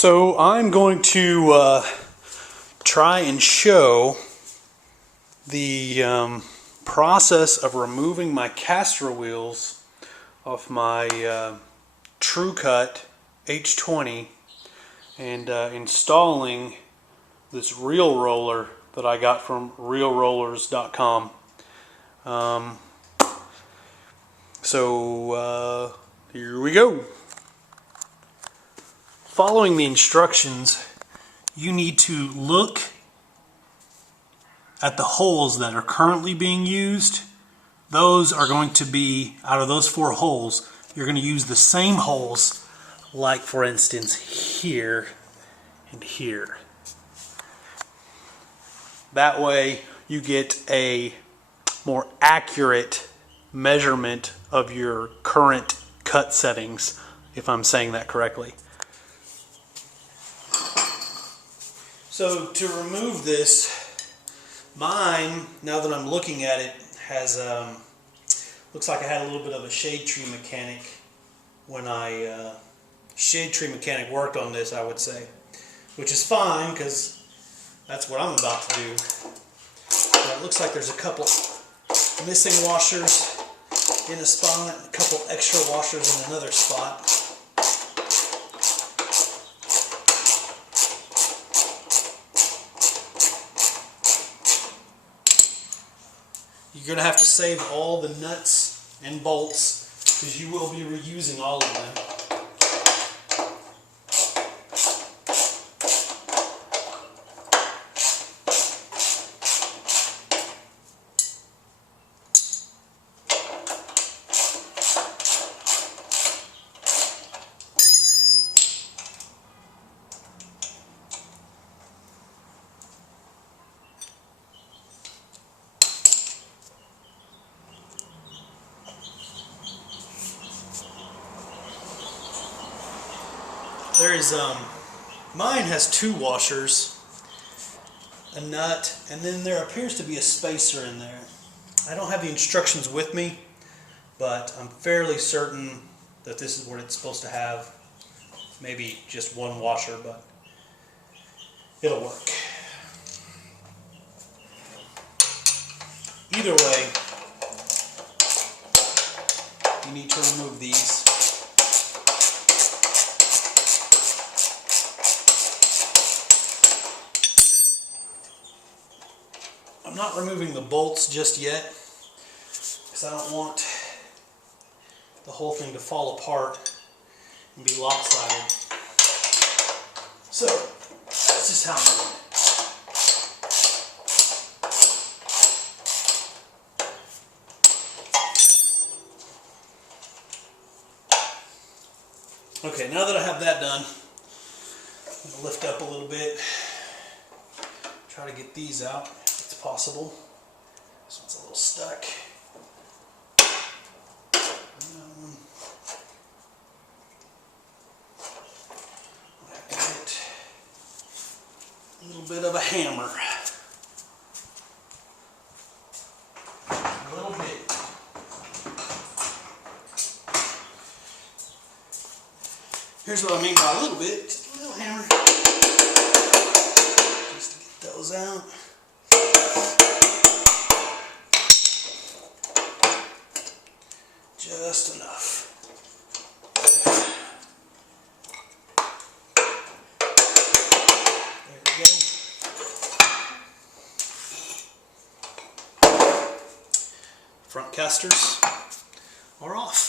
So I'm going to try and show the process of removing my caster wheels off my TruCut H-20 and installing this reel roller that I got from reelrollers.com. So here we go. Following the instructions, you need to look at the holes that are currently being used. Those are going to be, out of those 4 holes, you're going to use the same holes, like for instance here and here. That way you get a more accurate measurement of your current cut settings, if I'm saying that correctly. So to remove this, mine, now that I'm looking at it, has looks like I had a little bit of a shade tree mechanic when I shade tree mechanic worked on this, I would say, which is fine because that's what I'm about to do. But it looks like there's a couple missing washers in a spot, a couple extra washers in another spot. You're going to have to save all the nuts and bolts because you will be reusing all of them. There is, mine has 2 washers, a nut, and then there appears to be a spacer in there. I don't have the instructions with me, but I'm fairly certain that this is what it's supposed to have. Maybe just 1 washer, but it'll work. Either way, you need to remove these. I'm not removing the bolts just yet because I don't want the whole thing to fall apart and be lopsided. So that's just how I'm doing it. Okay, now that I have that done, I'm going to lift up a little bit, try to get these out. Possible. This one's a little stuck. Get a little bit of a hammer. A little bit. Here's what I mean by a little bit. Just a little hammer. Just to get those out. Just enough. There we go. Front casters are off.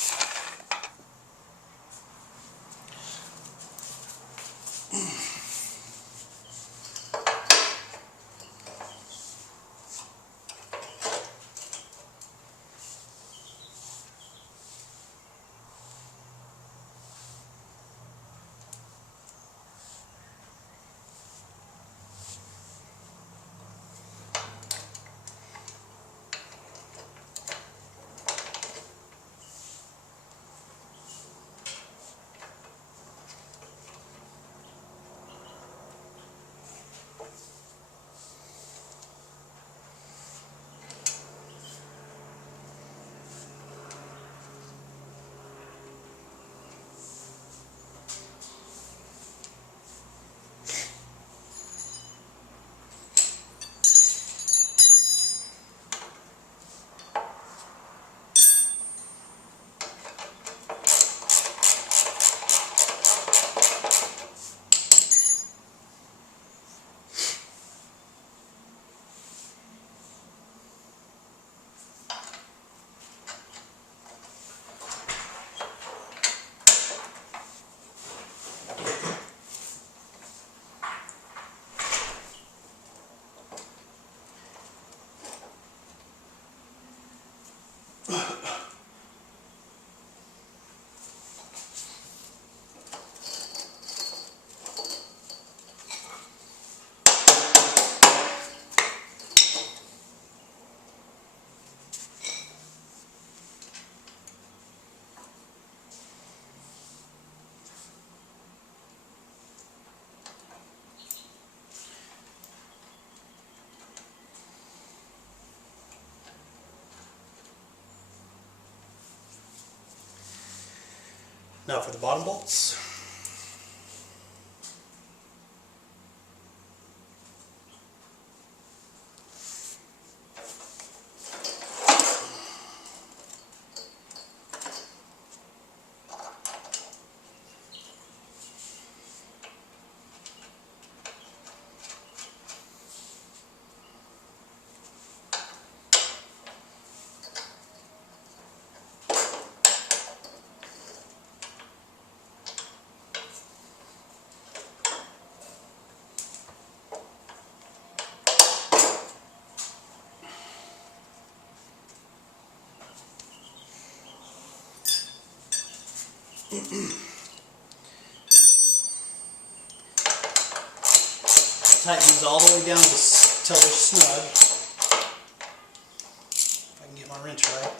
Now for the bottom bolts. Tighten these all the way down until they're snug. If I can get my wrench right.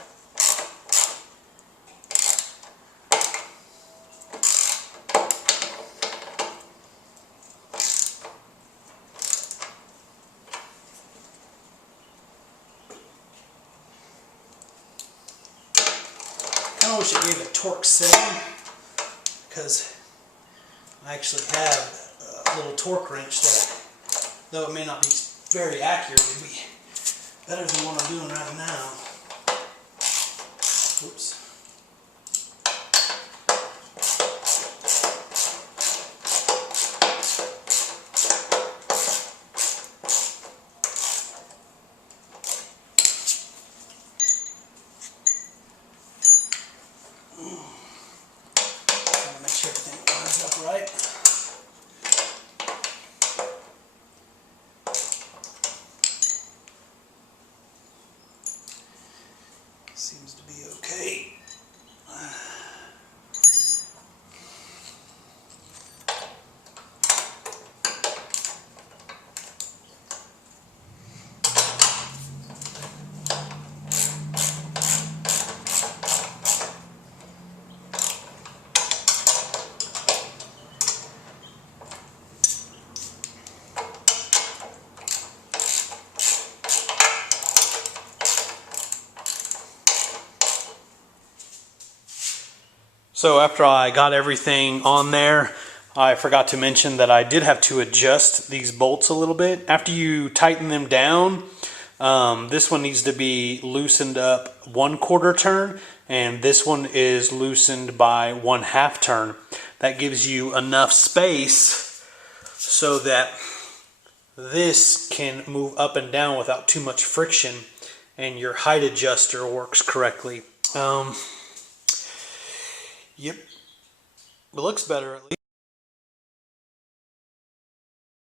I kind of wish it gave a torque setting, because I actually have a little torque wrench that, though it may not be very accurate, it'd be better than what I'm doing right now. Oops. Trying to make sure everything lines up right. Seems to be okay. So after I got everything on there, I forgot to mention that I did have to adjust these bolts a little bit. After you tighten them down, this one needs to be loosened up 1/4 turn, and this one is loosened by 1/2 turn. That gives you enough space so that this can move up and down without too much friction, and your height adjuster works correctly. Yep, it looks better at least.